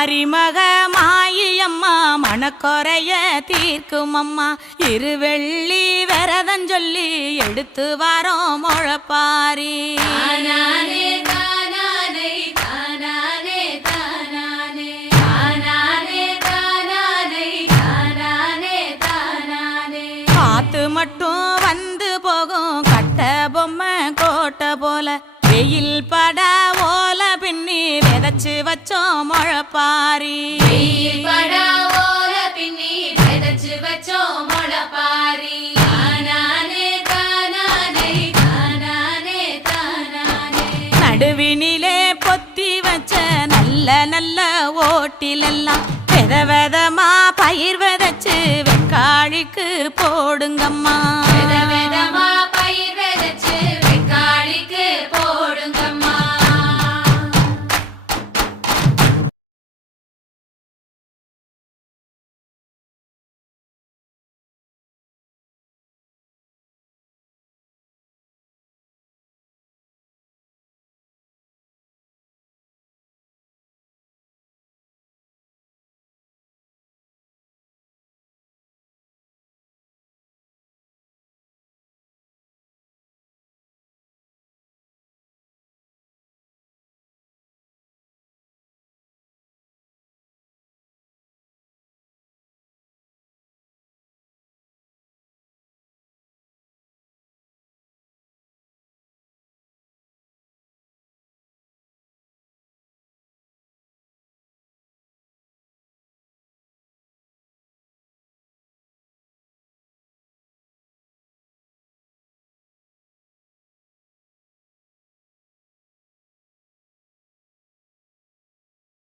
மாரிமக மாயம்மா மனக்குறைய தீர்க்கும் அம்மா இருவெள்ளி விரதம் சொல்லி எடுத்து வரோம் முழப்பாரி காத்து மட்டும் வந்து போகும் கட்ட பொம்மை கோட்டை போல வெயில் பட ஓல பின்னி விதைச்சு வச்சோம் முழப்பாரி நடுவினிலே பொத்தி வச்ச நல்ல நல்ல ஓட்டிலெல்லாம் வித விதமா பயிர் விதைச்சு வெக்காழிக்கு போடுங்கம்மா